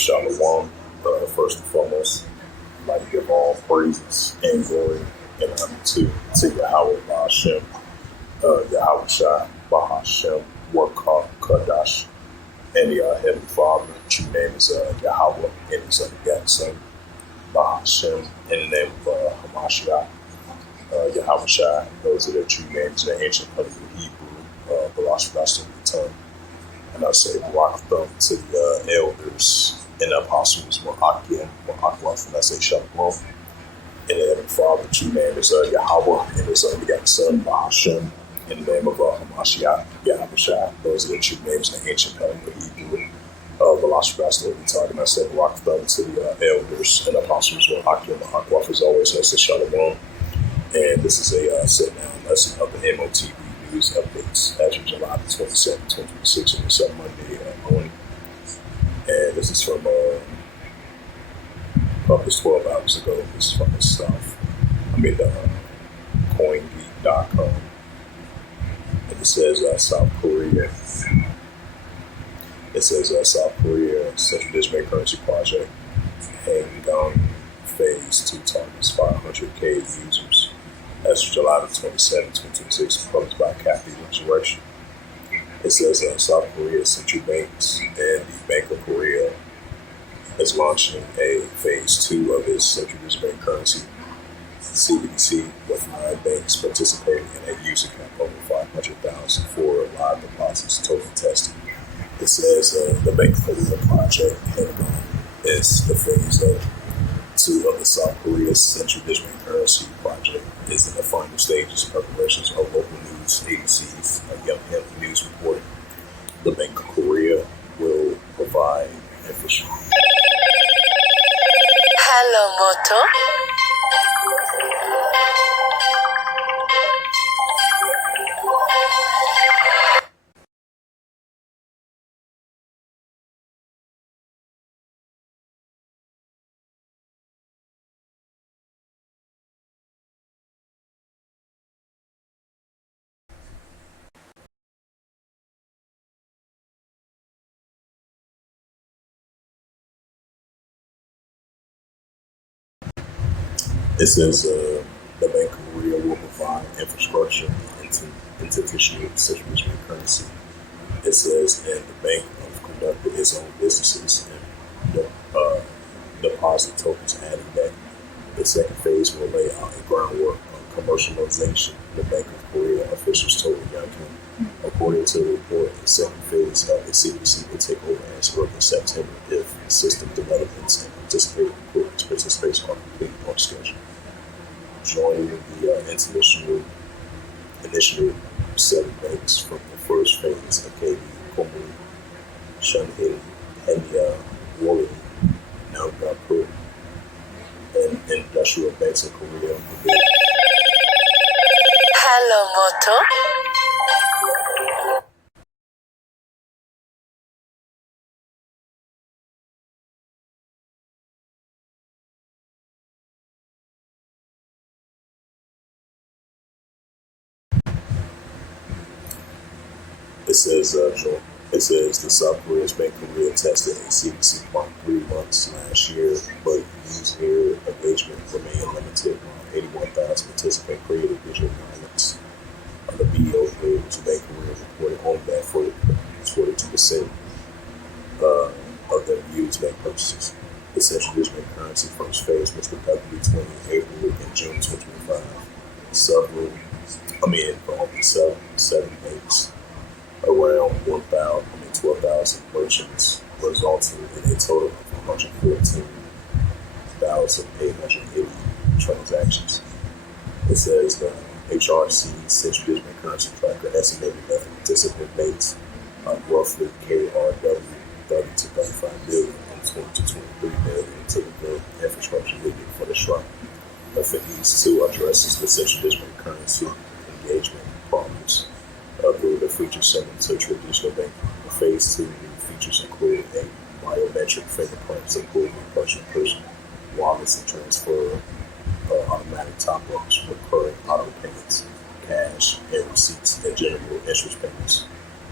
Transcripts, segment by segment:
Shalom. First and foremost, I'd like to give all praises and glory and honor to Yahweh Bahashem, Yahweh Shai, Bahashem, Warkah, Kadash, and the Heavenly Father. True name is Yahweh, and His unbegotten Son, Bahashem, in the name of Hamashiach, Yahweh Shai. Those are their true names in the ancient Hebrew, Balash Blasted the tongue. And I say rock thumb to the elders and the apostles, Ma'akim, Ma'akwaf, and I say Shalom. In the Heavenly Father, true name is Yahweh, and His unbegotten Son, Bahashem, in the name of Hamashiach, Yahweh Shai. Those are the true names in the ancient Hebrew, Balash Blasted the tongue. And I say rock thumb to the elders and apostles, Ma'akim, Ma'akwaf, as always, and I say Shalom. And this is a sit-down lesson of the M.O.T.B news updates as of July 27, 2026, on this Monday morning. And this is from published 12 hours ago. This is from the stuff. CoinGeek.com. And it says South Korea. It says South Korea Central Digital Currency Project Hanggang Phase 2 targets 500K users. As of July 27, 2026, published by Capital Resurrection. It says South Korea Central Banks and the Bank of Korea is launching a phase 2 of its central digital currency, CBDC, with 9 banks participating in a user cap over 500,000 for live deposits total testing. It says the Bank of Korea project is the phase 2 of the South Korea Central Digital Currency Project is in the final stages of preparations of local news agencies. Young Hemp News reported the Bank of Korea will provide infrastructure. Hello, Moto. It says the Bank of Korea will provide infrastructure into institutional central digital currency. It says, and the bank have conducted its own businesses and deposit tokens, adding that the second phase will lay out a groundwork on commercialization. The Bank of Korea officials told Yonhap. According to the report, the second phase of the CBDC will take over as early as September if system developments and participation are complete on schedule. Joining the initial 7 banks from the first phase of KB, Komu, Shunhin, Henya, Wally, Nangapur, and industrial banks in Korea. Hello, Moto. It says the South Korea's Bank of Korea tested a CBDC for 3 months last year, but user engagement remained limited. 81,000 participants created digital violence. The BO page, the Bank of Korea reported on that 42% of their used bank purchases. The central digital currency first phase was conducted between April and June 2025. For only seven banks, around 12,000 merchants, resulting in a total of 114,880 transactions. It says the HRC Central Digital Currency Tracker estimated that the participant base of roughly KRW 30 to 35 billion and 20 to 23 billion to the infrastructure needed for the shrine. But for these 2 addresses the central digital currency engagement problems through the features similar to traditional banking. The phase 2 new features include a biometric fingerprints, including person wallets and transfer, automatic top-ups, recurring auto payments, cash and receipts, and general interest payments.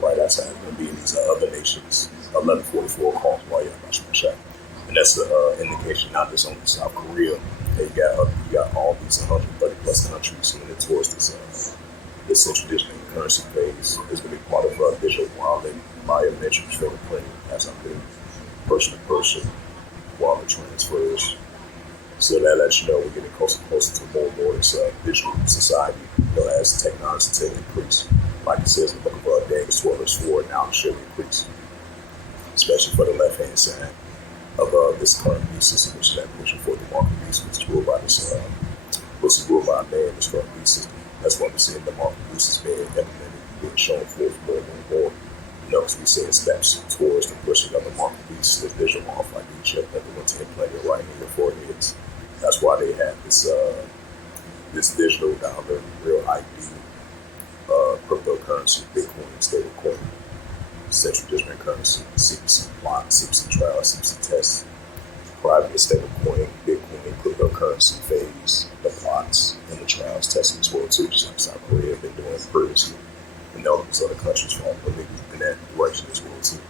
Right outside going to be in these other nations. 1144 calls while you're watching my shot. And that's an indication not just only South Korea. You got all these 130 plus countries moving towards this traditional currency phase. Is going to be part of digital wallet, biometrics, fingerprinting, as I do, person-to-person wallet transfers. So that lets you know we're getting closer and closer to more and more this digital society. As technology tends to increase, like it says in the book of Daniel 12 verse 4, now it should increase, especially for the left-hand side of this current beast system, which is that pushing for the market beast, which is ruled by a man, this current beast system. That's why we're seeing the market beast is being implemented, being shown forth more and more. As we see steps towards the pushing of the market beast, the digital off like Egypt that they want to implant it right in your foreheads. That's why they have this digital dollar, real ID, cryptocurrency, Bitcoin, stablecoin, central digital currency, CBC block, CBC trial, CBC test, private stablecoin, Bitcoin, cryptocurrency phase, the plots and the trials testing as well too, just like South Korea have been doing previously. And all these other countries fall in that direction as well too.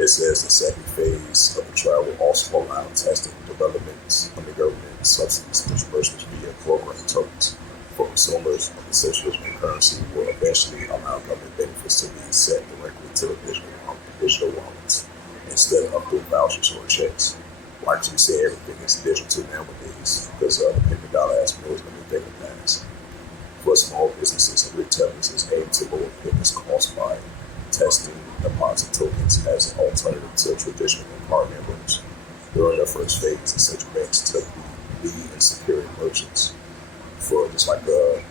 It says the second phase of the trial will also allow testing developments under government subsidies and disbursements via program tokens for consumers of the central digital currency will eventually allow government benefits to be sent directly to the digital wallets instead of through vouchers or checks. Why do you say everything is digital nowadays? Because the paper dollar has millions of things in the past. For small businesses and retail businesses aim to lower payments cost by testing deposit tokens as an alternative to traditional card networks. During the first phase, the central banks took the lead in securing merchants. For just like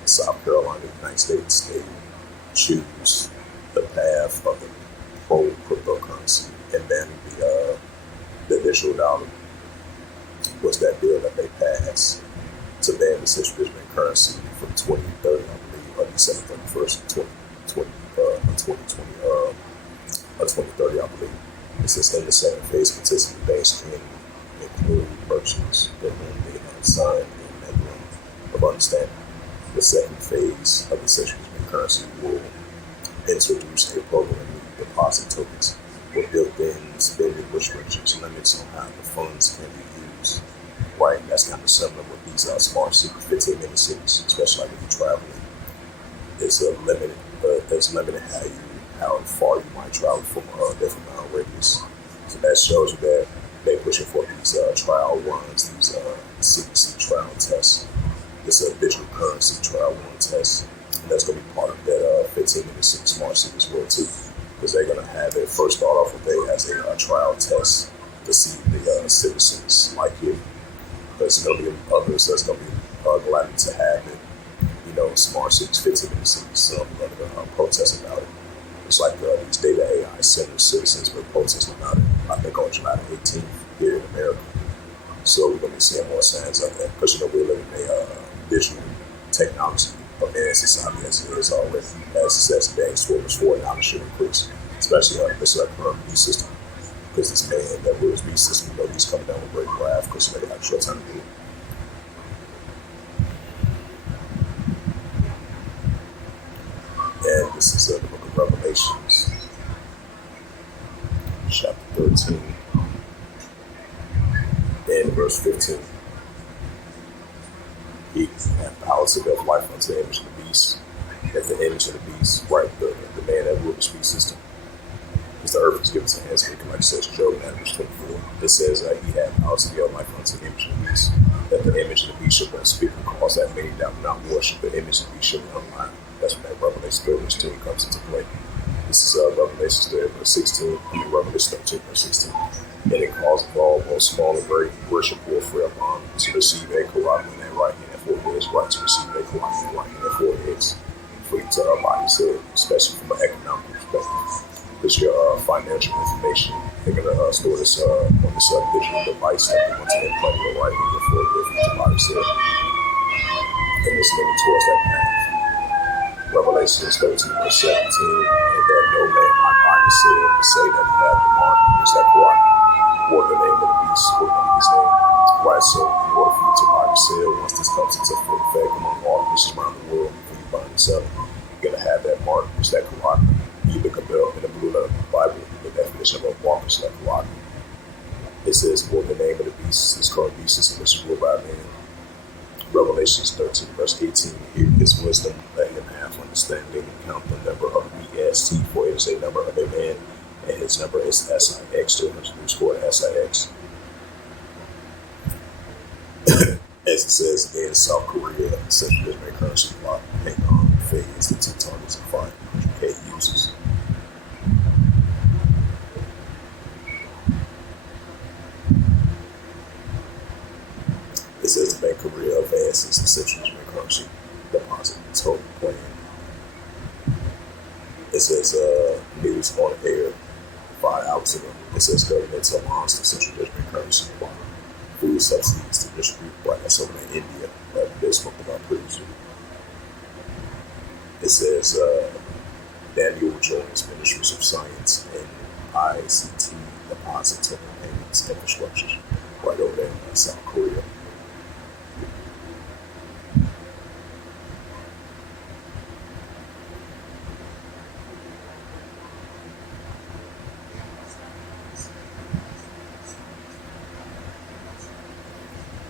South Carolina, the United States, they choose the path of the whole cryptocurrency and then the digital dollar was that bill that they passed to ban the central digital currency from 2030, I believe, or December 31st, 2030, I believe. It says in the second phase, participant banks can include merchants with whom they have signed a memorandum of understanding. The second phase of the central digital currency will introduce a program with deposit tokens with built-in spending restrictions, limits on how the funds can be used. Right, that's kind of similar with these smart cities, 15-minute cities, especially like if you're traveling. It's limited how far you might travel from a different mile radius. So that shows you that they're pushing for these trial runs, these CBC trial tests. This digital currency trial run test, and that's going to be part of that 15-minute city smart city as well too, because they're going to have it first start off with it as a trial test to see the citizens like it. There's going to be others that's going to be glad to have it. Smart cities, 15-minute cities, so I'm going to protest about it. It's like these data AI center citizens were protesting about it, I think on July the 18th here in America. So we're going to be seeing more signs of that because, we're living in a digital technology advanced society as it is already. As it says today, it's for now it should increase, especially this current B system. Because this man that rules B system, he's coming down with great wrath because they have short time to do it. And this is the book of Revelations, chapter 13, and verse 15. He hath power to give life unto the image of the beast, that the image of the beast, right, the man that ruled the speech system. Because the earth was given to him, so like it says Job 9 verse 24. It says he had power to give life unto the image of the beast, that the image of the beast should not speak and cause that many that will not worship the image of the beast should not lie. That's when that Revelation 3 verse 2 comes into play. This is Revelation 3 verse 16, Revelation 13 verse 16. And it calls all both small and great worship warfare upon to receive a Quran in their right hand for his right to receive a Quran in their right hand for his for each body's head, especially from an economic perspective. Because your financial information, they're going to store this on this digital device that they want to implant in your right hand for each body's head. And it's moving towards that path. Revelation 13 verse 17, and that no man might either say that he had the mark, which that Quran, or the name of the beast, or his name. Right, so in order for you to buy or sell, once this comes into full effect among all nations around the world, before you buy and sell, you're going to have that mark, which that Quran. You look up in the blue letter of the Bible, the definition of a mark, which that Quran. It says, well, the name of the beast is called Beast, is which ruled by man. Revelations 13, verse 18. Here is wisdom, let him have understanding, count the number of BST, for it is a number of a man, and his number is SIX, 200 SIX. As it says in South Korea, Central American currency block, hang on, phase, the two targets of 500K users. It says the Bank of Korea advances the Central American currency deposit total plan. It says news on air 5 hours ago. It says government amounts to Central American currency block. Food subsidies to distribute black over in India that they spoke about previously. It says Daniel joins Ministries of Science and ICT deposit token payments infrastructures right over there in South Korea.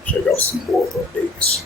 Check out some more updates.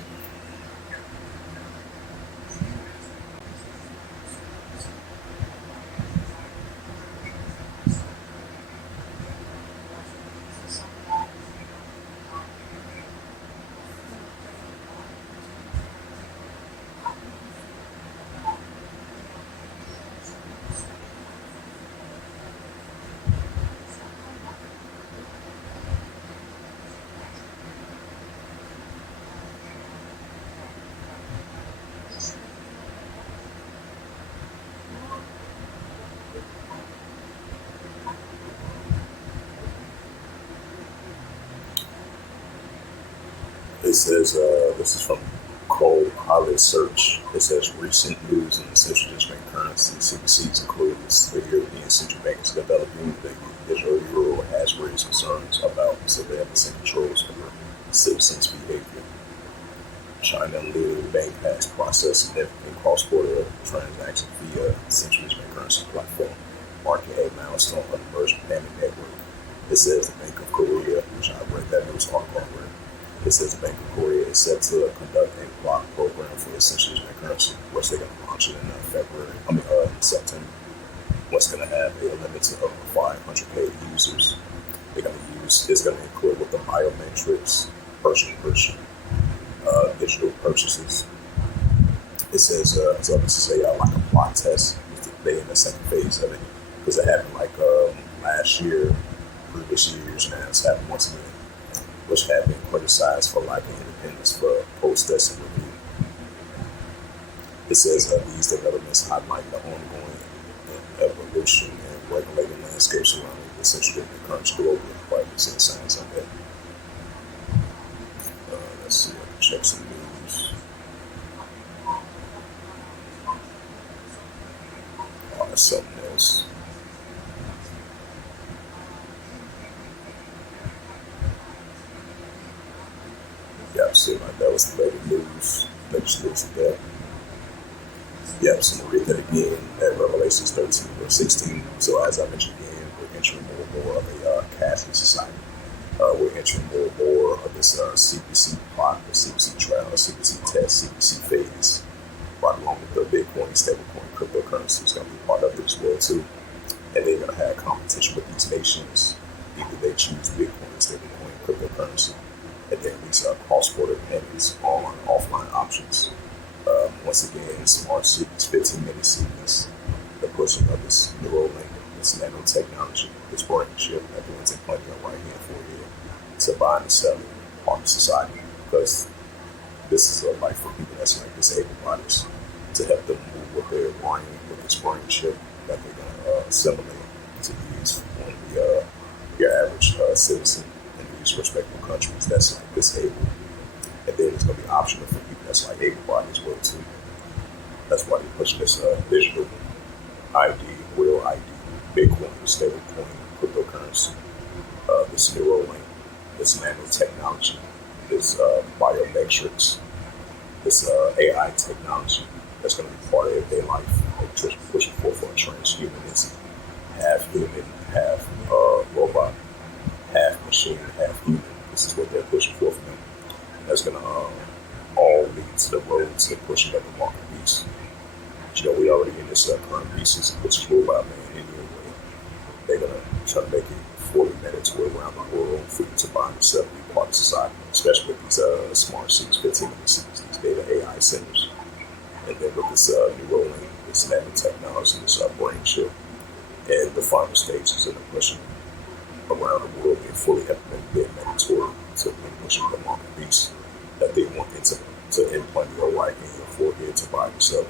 It says, this is from Cole Hollis Search. It says recent news in the Central District currency CBCs includes the European Central Bank is developing the digital euro has raised concerns about surveillance and controls over citizens' behavior. China leading bank has processed significant cross-border transactions via Central District currency platform, marking a milestone of the merged payment network. It says the Bank of Korea, which I read that news article already. It says the Bank of Korea is set to conduct a block program for essential currency, which they're going to launch it in September. What's going to have a limit to over 500K users. They're going to use, it's going to include with the biometrics, person-to-person, digital purchases. It says, so this is like a block test. They're in the second phase of it because it happened like last year, previous years now. It's happened once again, which have been criticized for lack of independence for post-test and review. It says these developments highlight the ongoing evolution and regulating landscape surrounding the central currency globally. Right, it's in signs of that. Let's see, I can check some news. Oh, that's something else. Yeah, so like that was the latest news of that. Yeah, so we'll read that again at Revelations 13, verse 16. So as I mentioned again, we're entering more and more of a cashless society. We're entering more and more of this CBC plot, the CBC trial, CBC test, CBC phase, right along with the Bitcoin, stablecoin, cryptocurrency is going to be part of it as well too. And they're going to have competition with these nations. Either they choose Bitcoin, stablecoin, cryptocurrency, and then these cross-border payments, online, offline options. Once again, smart cities, 15-minute cities, the pushing of this Neuralink, this nanotechnology, this brain chip, everyone's implanting a right hand for you to buy and sell part of society, because this is a life for people that's like disabled bodies, to help them move with their brain, with this brain chip that they're going to assimilate to use on your average citizen in these respective countries that's like disabled. And then it's going to be optional for people that's like able-bodied as well too. That's why they're pushing this digital ID, real ID, Bitcoin, stablecoin, cryptocurrency, this Neuralink, this nanotechnology, this biometrics, this AI technology that's going to be part of everyday life. They're pushing forth for transhumanism, half human, half robot, half machine, current beast system, which is ruled by man anyway. They're going to try to make it 40 minutes way around the world for you to buy yourself and be part of society, especially with these smart cities, 15 cities, these data AI centers. And then with this Neuralink, this nanotechnology, this brain chip, and the final stages of the pushing around the world being fully implemented, being mandatory to pushing the market beast that they want it to implant your right in your forehead to buy yourself.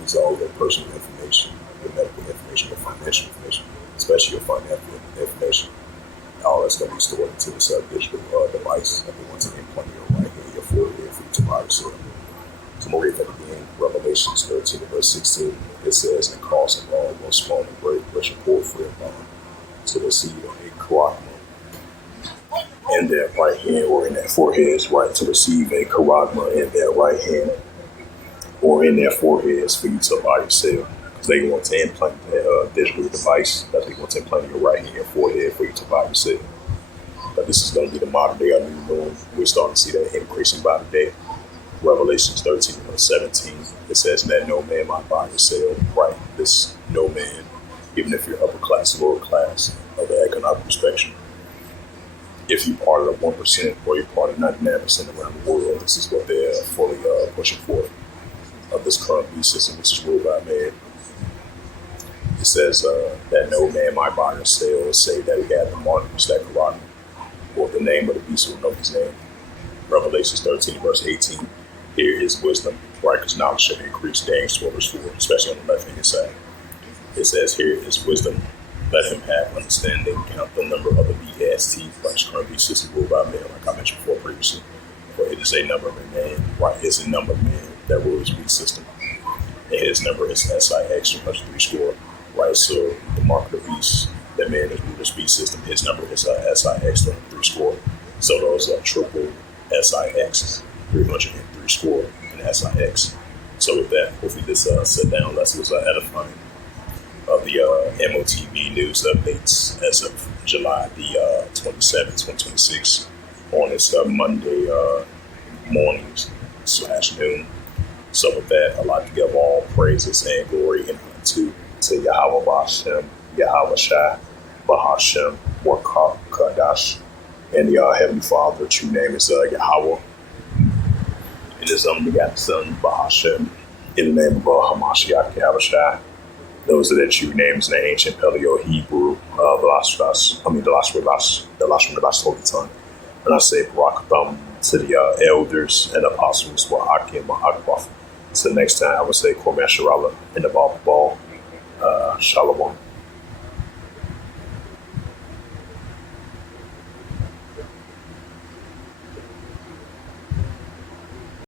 These all their personal information, your medical information, your financial information, especially your financial information. All that's going to be stored into this digital device that they want to implant your right in your forehead for you to buy yourself. So I'm going to read that again. Revelations 13 verse 16. It says, "And cause of all most small and great pressure poured for upon to receive a karagma in their right hand or in their foreheads, right, to receive a karagma in their right hand or in their foreheads for you to buy yourself." Because they want to implant that digital device that they want to implant in your right hand and your forehead for you to buy yourself. But this is going to be the modern day of new norm. We're starting to see that increasing by the day. Revelations 13 verse 17, it says that no man might buy or sell, right? This no man, even if you're upper class or lower class of the economic spectrum. If you're part of the 1% or you're part of 99% around the world, this is what they're fully pushing for of this current beast system, which is ruled by man. It says that no man might buy or sell, say that he had the markings that karagma, or the name of the beast will know his name. Revelations 13 verse 18. Here is wisdom, right? Because knowledge shall increase, daring swervers forward, especially on the left hand side. It says, "Here is wisdom. Let him have understanding. Count the number of the BST, right? Current beast system ruled by man, like I mentioned before previously. For it is a number of a man, right? It's a number of man that rules beast system. And his number is SIX 3 score, right? So the mark of the beast, that man is ruler's beast system. His number is SIX 3 score. So those are triple SIX 303 score in SIX. So with that, hopefully this sit down lesson was edifying of the M.O.T.B news updates as of July the 27th, 2026 on this Monday mornings / noon. So with that, I'd like to give all praises and glory and honor to Yahweh Bashem, Yahweh Shai, Bahashem, Wakadash, and the Heavenly Father. True name is Yahweh. It is begotten Son, Bahashem, in the name of Hamashiach Yahweh Shai. Those are the true names in the ancient Paleo-Hebrew, the last Holy Tongue. And I say Barakatham to the elders and apostles, Wa'akim, Ma'akbaf. So next time I would say Kwame Sharala in the Ball. Shalom.